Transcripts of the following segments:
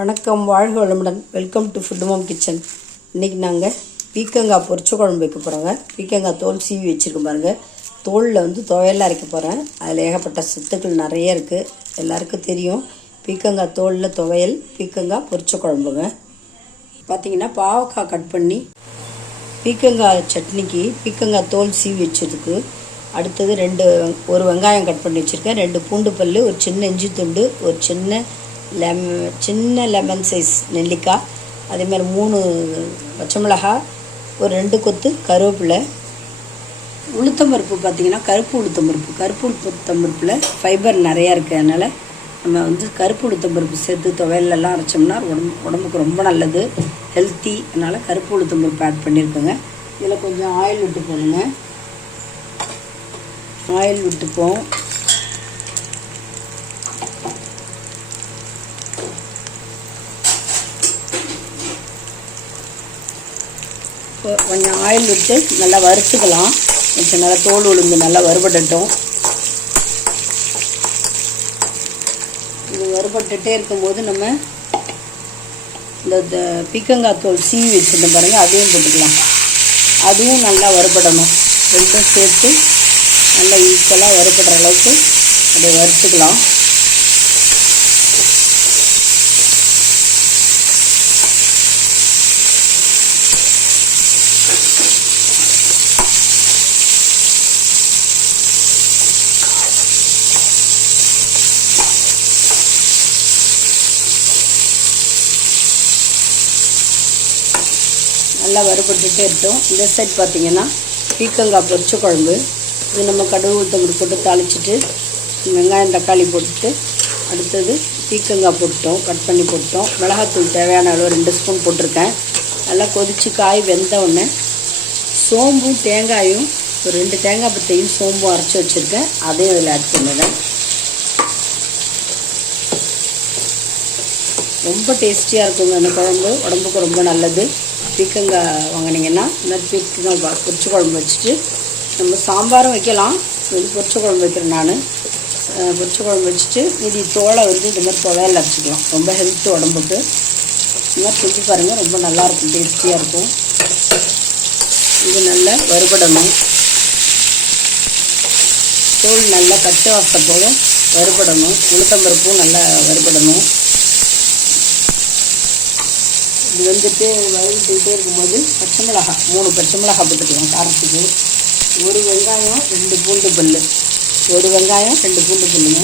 வணக்கம், வாழ்க வளமுடன். Welcome to food mom kitchen. இன்றைக்கி நாங்கள் பீக்கங்காய் பொரிச்ச குழம்பு வைக்க போகிறோங்க. பீக்கங்காய் தோல் சீவி வச்சுருக்கோம் பாருங்கள். தோலில் துவையெல்லாம் அரைக்க போகிறேன். அதில் ஏகப்பட்ட சத்துக்கள் நிறைய இருக்குது, எல்லாருக்கும் தெரியும். பீக்கங்காய் தோலில் துவையல், பீக்கங்காய் பொரிச்ச குழம்புங்க. பார்த்திங்கன்னா பாவக்காய் கட் பண்ணி பீக்கங்காய் சட்னிக்கு பீக்கங்காய் தோல் சீவி வச்சதுக்கு அடுத்தது ஒரு வெங்காயம் கட் பண்ணி வச்சுருக்கேன், 2 பூண்டு பல், ஒரு சின்ன இஞ்சி துண்டு, ஒரு சின்ன லெமன் சைஸ் நெல்லிக்காய், அதேமாதிரி 3 பச்சை மிளகாய், ஒரு 2 கொத்து கருவேப்பிலை, உளுத்தம்பருப்பு. பார்த்திங்கன்னா கருப்பு உளுத்தம்பருப்பில் ஃபைபர் நிறையா இருக்குது. அதனால் நம்ம கருப்பு உளுத்தம்பருப்பு சேர்த்து துவையலெல்லாம் அரைச்சோம்னா உடம்புக்கு ரொம்ப நல்லது, ஹெல்த்தி. அதனால் கருப்பு உளுத்தம்பருப்பு ஆட் பண்ணியிருக்கோங்க. இதில் கொஞ்சம் ஆயில் விட்டு போடுங்க. ஆயில் விட்டுப்போம். கொஞ்சம் ஆயில் விட்டு நல்லா வறுத்துக்கலாம். கொஞ்சம் நல்லா தோல் உளுந்து நல்லா வறுபடட்டும். இது வறுபட்டுட்டே இருக்கும்போது நம்ம இந்த பீக்கங்காய் தோல் சீவி வச்சுருந்தோம் பாருங்கள், அதையும் போட்டுக்கலாம். அதுவும் நல்லா வறுபடணும். ரெண்டும் சேர்த்து நல்லா ஈக்குவலாக வறுபடுற அளவுக்கு அதை வறுத்துக்கலாம். நல்லா வறுபட்டுட்டே இருக்கட்டும். இந்த சைட் பார்த்திங்கன்னா பீக்கங்காய் பொரிச்ச குழம்பு. இது நம்ம கடுகு உளுத்தம்பருப்பு போட்டு தாளிச்சிட்டு வெங்காயம் தக்காளி போட்டுட்டு அடுத்தது பீக்கங்காய் போட்டோம், கட் பண்ணி போட்டோம். மிளகாத்தூள் தேவையான அளவு 2 ஸ்பூன் போட்டிருக்கேன். நல்லா கொதித்து காய் வெந்த உடனே சோம்பும் தேங்காயும், ஒரு 2 தேங்காய் பத்தையும் சோம்பும் அரைச்சி வச்சுருக்கேன், அதையும் அதில் ஆட் பண்ணுவேன். ரொம்ப டேஸ்டியாக இருக்குங்க அந்த குழம்பு, உடம்புக்கு ரொம்ப நல்லது. பீக்கங்காய் வாங்கினீங்கன்னா இந்த பீக்கங்காய் பொரிச்ச குழம்பு வச்சுட்டு நம்ம சாம்பாரும் வைக்கலாம். இது பொரிச்ச குழம்பு வைக்கிறேன் நான். பொரிச்ச குழம்பு வச்சுட்டு மீதி தோலை இந்த மாதிரி துவையல் அரைச்சிக்கலாம். ரொம்ப ஹெல்த்து உடம்புக்கு. இந்த மாதிரி செஞ்சு பாருங்கள், ரொம்ப நல்லாயிருக்கும், டேஸ்டியாக இருக்கும். இது நல்லா வறுபடணும். தோல் நல்லா பச்சை வாசம் போக வறுபடணும். உளுத்தம்பருப்பும் நல்லா வறுபடணும். இது வறுத்துக்கிட்டே இருக்கும்போது பச்சை மிளகாய் 3 பச்சை மிளகாய் போட்டுக்கலாம் காரத்துக்கு. ஒரு வெங்காயம் 2 பூண்டு பல், ஒரு வெங்காயம் 2 பூண்டு பல்லுங்க.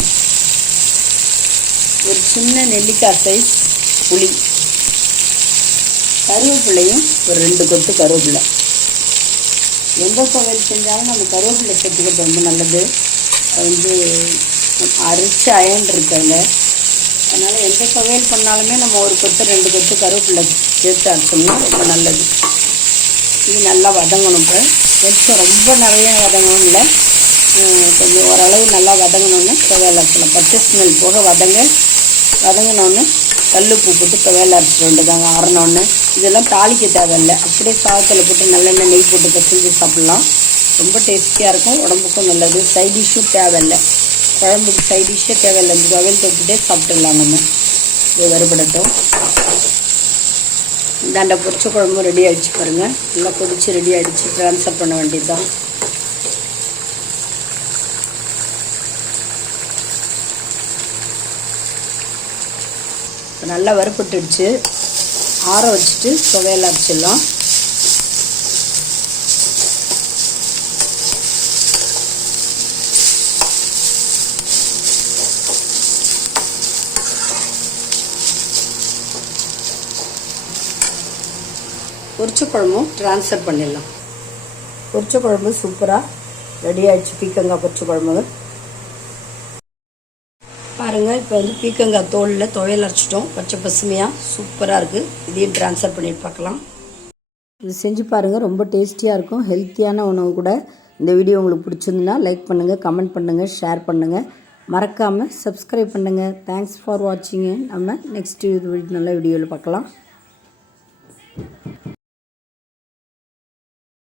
ஒரு சின்ன நெல்லிக்காய் சைஸ் புளி, கருவேப்பிலையும் ஒரு 2 கொத்து கருவேப்பிலை. எந்த துவையல் செஞ்சாலும் நம்ம கருவேப்பிலை சேர்த்துக்கிறது ரொம்ப நல்லது. அது அரிச்ச அயன் இருக்கு அதில். அதனால் எந்த துவையல் பண்ணாலுமே நம்ம ஒரு கொத்து 2 கொத்து கருவேப்பிலை சேர்த்து அரைச்சோம்னா ரொம்ப நல்லது. இது நல்லா வதங்கணும். இப்போ கொஞ்சம் ரொம்ப நிறைய வதங்கணும் இல்லை, கொஞ்சம் ஓரளவு நல்லா வதங்கினோன்னு துவையல் அரைச்சலாம். பச்சை ஸ்மெல் போக வதங்கினோன்னு கல்லுப்பு போட்டு துவையல் அரைச்சிட வேண்டியதாங்க. ஆறினோன்னு இதெல்லாம் தாளிக்க தேவையில்லை, அப்படியே சாதத்தில் போட்டு நல்லெண்ணெய் நெய் போட்டு பசஞ்சு சாப்பிட்லாம். ரொம்ப டேஸ்டியாக இருக்கும், உடம்புக்கும் நல்லது. சைடிஷ்ஷும் தேவையில்லை, குழம்புக்கு சைடிஷ்ஷே தேவையில்லை. இந்த துவையல் தொட்டுகிட்டே சாப்பிட்டுடலாம் நம்ம. இது வறுபடட்டும். இந்தாண்ட பொரிச்ச குழம்பும் ரெடி ஆகிடுச்சு பாருங்கள். நல்லா கொதித்து ரெடி ஆகிடுச்சு. ட்ரான்ஸ்ஃபர் பண்ண வேண்டியது தான். நல்லா வறுபட்டுடுச்சு. ஆற வச்சுட்டு துவையல் அரைச்சிடலாம். பொரிச்ச குழம்பும் ட்ரான்ஸ்ஃபர் பண்ணிடலாம். பொரிச்ச குழம்பு சூப்பராக ரெடி ஆகிடுச்சு. பீக்கங்காய் பொரிச்ச குழம்பு பாருங்கள். இப்போ பீக்கங்காய் தோலில் துவையல் அரைச்சிட்டோம், பச்சை பசுமையாக சூப்பராக இருக்குது. இதையும் ட்ரான்ஸ்ஃபர் பண்ணிட்டு பார்க்கலாம். இது செஞ்சு பாருங்கள், ரொம்ப டேஸ்டியாக இருக்கும், ஹெல்த்தியான உணவு கூட. இந்த வீடியோ உங்களுக்கு பிடிச்சிருந்துன்னா லைக் பண்ணுங்கள், கமெண்ட் பண்ணுங்கள், ஷேர் பண்ணுங்கள், மறக்காமல் சப்ஸ்கிரைப் பண்ணுங்கள். Thanks for வாட்சிங்கு. நம்ம நெக்ஸ்ட் நல்ல வீடியோவில் பார்க்கலாம்.